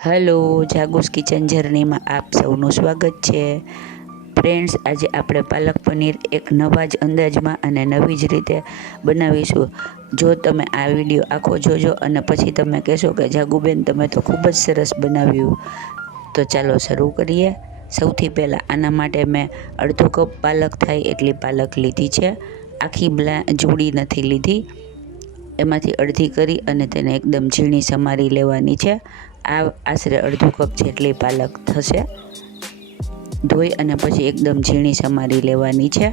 Hello, જાગુસ kitchen જર્નીમાં આપ સૌનું સ્વાગત છે. ફ્રેન્ડ્સ, આજે આપણે પાલક પનીર એક નવા જ અંદાજમાં અને નવી જ રીતે બનાવીશું. જો તમે આ વિડીયો આખો જોજો અને પછી તમે કહેશો કે જાગુબેન તમે તો ખૂબ જ સરસ બનાવ્યું. તો ચાલો શરૂ કરીએ. સૌથી પહેલાં આના માટે મેં અડધો કપ પાલક થાય એટલી પાલક લીધી છે. આખી જોડી નથી લીધી, એમાંથી અડધી કરી અને તેને એકદમ ઝીણી સમારી લેવાની છે. આ આશરે અડધો કપ જેટલી પાલક થશે. ધોઈ અને પછી એકદમ ઝીણી સમારી લેવાની છે.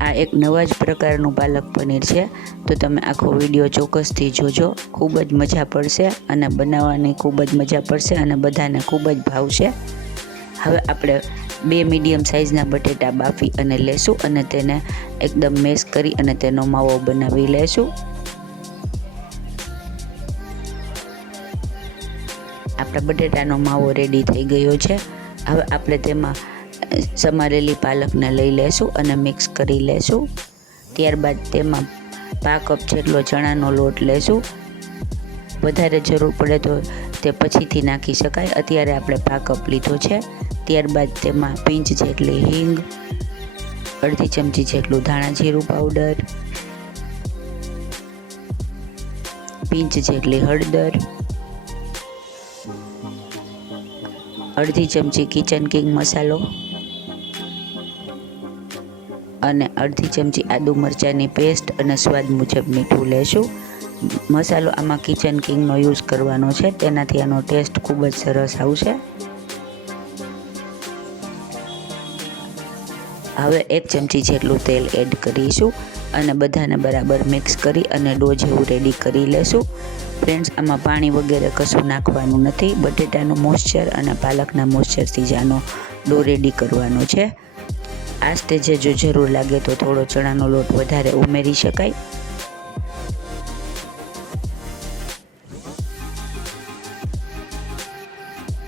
આ એક નવા જ પ્રકારનું પાલક પનીર છે, તો તમે આખો વિડીયો ચોક્કસથી જોજો. ખૂબ જ મજા પડશે અને બનાવવાની ખૂબ જ મજા પડશે અને બધાને ખૂબ જ ભાવશે. હવે આપણે 2 મીડિયમ સાઇઝના બટેટા બાફી અને લેશું અને તેને એકદમ મેશ કરી અને તેનો માવો બનાવી લેશું. આપણા બટેટાનો માવો રેડી થઈ ગયો છે. હવે આપણે તેમાં સમારેલી પાલકને લઈ લેશું અને મિક્સ કરી લેશું. ત્યારબાદ તેમાં 5 કપ જેટલો ચણાનો લોટ લેશું. વધારે જરૂર પડે તો તે પછીથી નાખી શકાય. અત્યારે આપણે 5 કપ લીધો છે. ત્યારબાદ તેમાં પિંચ જેટલી હિંગ, અડધી ચમચી જેટલું ધાણા જીરું પાવડર, પિંચ જેટલી હળદર, અડધી ચમચી કિચન કિંગ મસાલો અને અડધી ચમચી આદુ મરચાંની પેસ્ટ અને સ્વાદ મુજબ મીઠું લેશું. મસાલો આમાં કિચન કિંગનો યુઝ કરવાનો છે, તેનાથી આનો ટેસ્ટ ખૂબ જ સરસ આવશે. હવે 1 ચમચી જેટલું તેલ એડ કરીશું અને બધાને બરાબર મિક્સ કરી અને ડો જેવું રેડી કરી લેશું. ફ્રેન્ડ્સ, આમાં પાણી વગેરે કશું નાખવાનું નથી. બટેટાનું મોઇશ્ચર અને પાલકના મોઇશ્ચરથી જ આનો ડો રેડી કરવાનો છે. આ સ્ટેજે જો જરૂર લાગે તો થોડો ચણાનો લોટ વધારે ઉમેરી શકાય.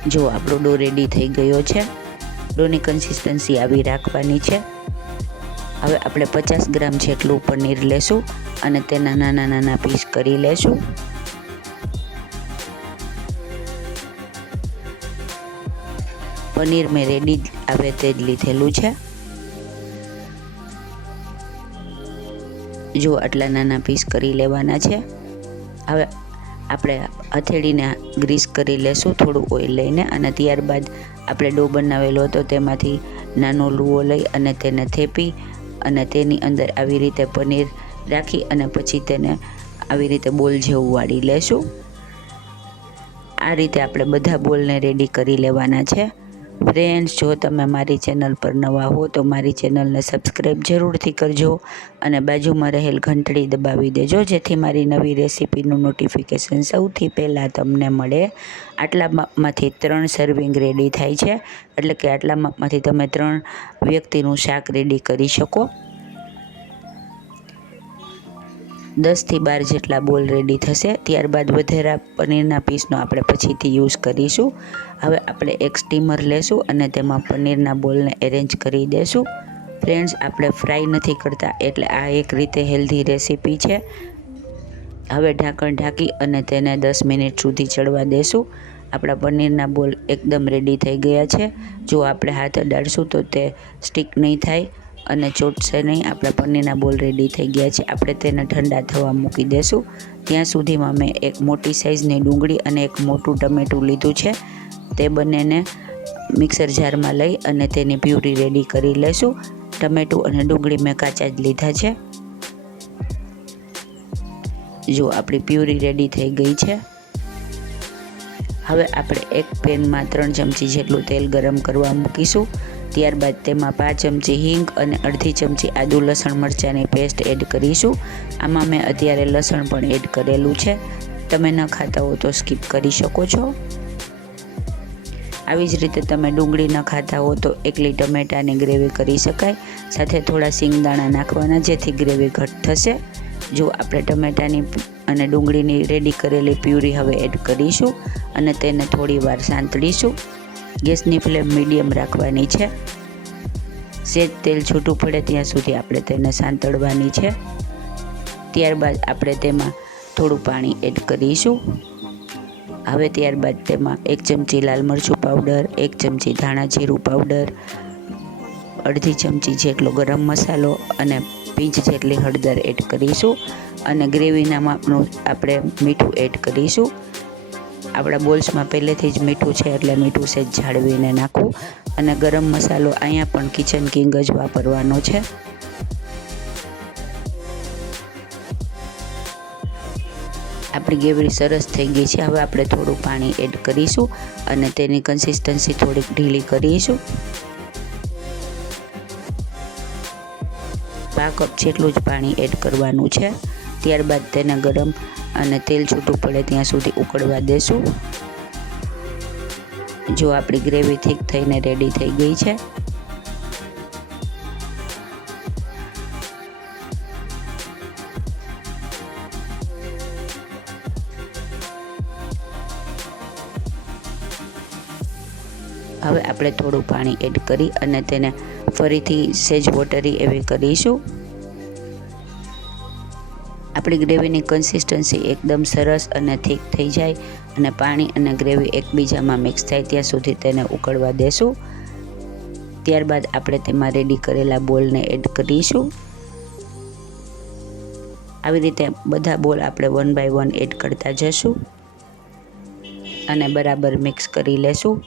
જો આપણો ડો રેડી થઈ ગયો છે. ડોની કન્સિસ્ટન્સી આવી રાખવાની છે. હવે આપણે 50 ગ્રામ જેટલું પનીર લેશું અને તેના નાના નાના પીસ કરી લેશું. પનીર મેં રેડી આવે તે જ લીધેલું છે. જો આટલા નાના પીસ કરી લેવાના છે. હવે આપણે હથેળીને ગ્રીસ કરી લેશું થોડું ઓઇલ લઈને અને ત્યારબાદ આપણે ડો બનાવેલો હતો તેમાંથી નાનો લુઓ લઈ અને તેને થેપી અને તેની અંદર આવી રીતે પનીર રાખી અને પછી તેને આવી રીતે બોલ જેવું વાળી લેશું. આ રીતે આપણે બધા બોલને રેડી કરી લેવાના છે. ફ્રેન્ડ્સ, જો તમે મારી ચેનલ પર નવા હો તો મારી ચેનલને સબસ્ક્રાઈબ જરૂરથી કરજો અને બાજુમાં રહેલ ઘંટડી દબાવી દેજો, જેથી મારી નવી રેસીપીનું નોટિફિકેશન સૌથી પહેલાં તમને મળે. આટલા માપમાંથી 3 સર્વિંગ રેડી થાય છે, એટલે કે આટલા માપમાંથી તમે 3 વ્યક્તિનું શાક રેડી કરી શકો. 10 થી 12 જેટલા બોલ રેડી થશે. ત્યારબાદ વધેરા પનીરના પીસનો આપણે પછીથી યુઝ કરીશું. હવે આપણે એક સ્ટીમર લેશું અને તેમાં પનીરના બોલને એરેન્જ કરી દેશું. ફ્રેન્ડ્સ, આપણે ફ્રાય નથી કરતા એટલે આ એક રીતે હેલ્ધી રેસીપી છે. હવે ઢાંકણ ઢાંકી અને તેને 10 મિનિટ સુધી ચડવા દેશું. આપણા પનીરના બોલ એકદમ રેડી થઈ ગયા છે. જો આપણે હાથ અડાડશું તો તે સ્ટીક નહીં થાય અને ચોટશે નહીં. આપણા પનીરના બોલ રેડી થઈ ગયા છે. આપણે તેને ઠંડા થવા મૂકી દેશું. ત્યાં સુધીમાં મેં એક મોટી સાઇઝની ડુંગળી અને એક મોટું ટમેટું લીધું છે. તે બંનેને મિક્સર જારમાં લઈ અને તેની પ્યુરી રેડી કરી લેશું. ટમેટું અને ડુંગળી મેં કાચા જ લીધા છે. જો આપણી પ્યુરી રેડી થઈ ગઈ છે. હવે આપણે એક પેનમાં 3 ચમચી જેટલું તેલ ગરમ કરવા મૂકીશું. ત્યારબાદ તેમાં 5 ચમચી હિંગ અને અડધી ચમચી આદુ લસણ મરચાંની પેસ્ટ એડ કરીશું. આમાં મેં અત્યારે લસણ પણ એડ કરેલું છે. તમે ન ખાતા હો તો સ્કીપ કરી શકો છો. આવી જ રીતે તમે ડુંગળી ન ખાતા હો તો એકલી ટમેટાની ગ્રેવી કરી શકાય. સાથે થોડા સિંગદાણા નાખવાના, જેથી ગ્રેવી ઘટ થશે. જો આપણે ટમેટાની અને ડુંગળીની રેડી કરેલી પ્યુરી હવે એડ કરીશું અને તેને થોડી વાર સાંતળીશું. ગેસની ફ્લેમ મીડિયમ રાખવાની છે. સહેજ તેલ છૂટું પડે ત્યાં સુધી આપણે તેને સાંતળવાની છે. ત્યારબાદ આપણે તેમાં થોડું પાણી એડ કરીશું. હવે ત્યારબાદ તેમાં 1 ચમચી લાલ મરચું પાવડર, 1 ચમચી ધાણા જીરું પાવડર, અડધી ચમચી જેટલો ગરમ મસાલો અને પિંચ જેટલી હળદર એડ કરીશું. અને ગ્રેવીના માપનું આપણે મીઠું એડ કરીશું. આપણા બોલ્સમાં પહેલેથી જ મીઠું છે એટલે મીઠું સહેજ જાળવીને નાખવું. અને ગરમ મસાલો અહીંયા પણ કિચન કિંગ જ વાપરવાનો છે. આપણી ગ્રેવી સરસ થઈ ગઈ છે. હવે આપણે થોડું પાણી એડ કરીશું અને તેની કન્સિસ્ટન્સી થોડીક ઢીલી કરીશું. 1/2 કપ જેટલું જ પાણી એડ કરવાનું છે. ત્યારબાદ તેને ગરમ અને તેલ છૂટું પડે ત્યાં સુધી ઉકળવા દેશું. જો આપણી ગ્રેવી થીક થઈને રેડી થઈ ગઈ છે. હવે આપણે થોડું પાણી એડ કરી અને તેને ફરીથી સહેજ વોટરી એવી કરીશું. આપણી ગ્રેવીની કન્સિસ્ટન્સી એકદમ સરસ અને થીક થઈ જાય અને પાણી અને ગ્રેવી એકબીજામાં મિક્સ થાય ત્યાં સુધી તેને ઉકળવા દેશું. ત્યારબાદ આપણે તેમાં રેડી કરેલા બોલને એડ કરીશું. આવી રીતે બધા બોલ આપણે 1 બાય 1 એડ કરતા જશું અને બરાબર મિક્સ કરી લેશું.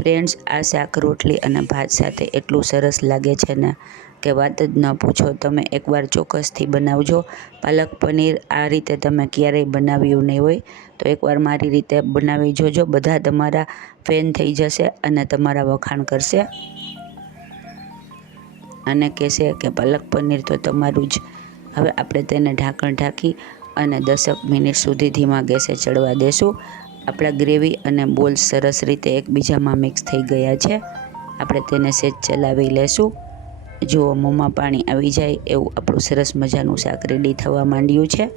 ફ્રેન્ડ્સ, આ શાક રોટલી અને ભાત સાથે એટલું સરસ લાગે છે ને કે વાત જ ન પૂછો. તમે એકવાર ચોક્કસથી બનાવજો. પાલક પનીર આ રીતે તમે ક્યારેય બનાવ્યું નહીં હોય તો એકવાર મારી રીતે બનાવી જોજો. બધા તમારા ફેન થઈ જશે અને તમારા વખાણ કરશે અને કહેશે કે પાલક પનીર તો તમારું જ. હવે આપણે તેને ઢાંકણ ઢાંકી અને 10 મિનિટ સુધી ધીમા ગેસે ચડવા દેશું. આપણા ગ્રેવી અને બોલ્સ સરસ રીતે એકબીજામાં મિક્સ થઈ ગયા છે. આપણે તેને સહેજ ચલાવી લેશું. જુઓ, મોંમાં પાણી આવી જાય એવું આપણું સરસ મજાનું શાક રેડી થવા માંડ્યું છે.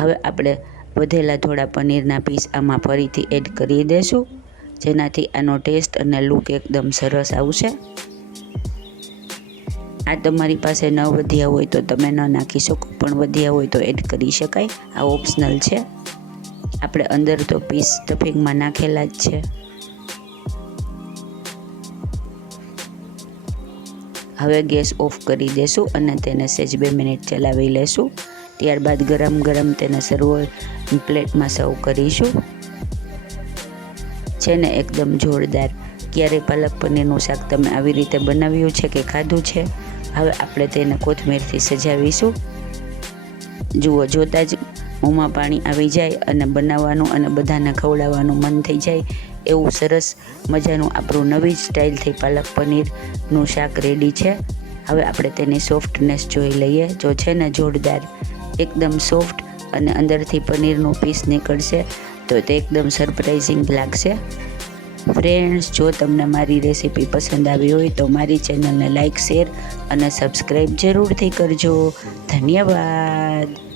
હવે આપણે વધેલા થોડા પનીરના પીસ આમાં ફરીથી એડ કરી દઈશું, જેનાથી આનો ટેસ્ટ અને લુક એકદમ સરસ આવશે. આ તમારી પાસે ન વધ્યા હોય તો તમે ન નાખી શકો, પણ વધ્યા હોય તો એડ કરી શકાય. આ ઓપ્શનલ છે. આપણે અંદર તો પીસ સ્ટફિંગમાં નાખેલા જ છે. હવે ગેસ ઓફ કરી દેશું અને તેને સહેજ 2 મિનિટ ચલાવી લેશું. ત્યારબાદ ગરમ ગરમ તેને પ્લેટમાં સર્વ કરીશું. છે ને એકદમ જોરદાર. ક્યારેય પાલક પનીરનું શાક તમે આવી રીતે બનાવ્યું છે કે ખાધું છે? હવે આપણે તેને કોથમીરથી સજાવીશું. જુઓ, જોતાં જ મોંમાં પાણી આવી જાય અને બનાવવાનું અને બધાને ખવડાવવાનું મન થઈ જાય એવું સરસ મજાનું આપણું નવી સ્ટાઇલથી પાલક પનીરનું શાક રેડી છે. હવે આપણે તેની સોફ્ટનેસ જોઈ લઈએ. જો છે ને જોરદાર, એકદમ સોફ્ટ અને અંદરથી પનીરનું પીસ નીકળશે તો તે એકદમ સરપ્રાઇઝિંગ લાગશે. ફ્રેન્ડ્સ, જો તમને મારી રેસીપી પસંદ આવી હોય તો મારી ચેનલને લાઇક, શેર અને સબસ્ક્રાઈબ જરૂરથી કરજો. ધન્યવાદ.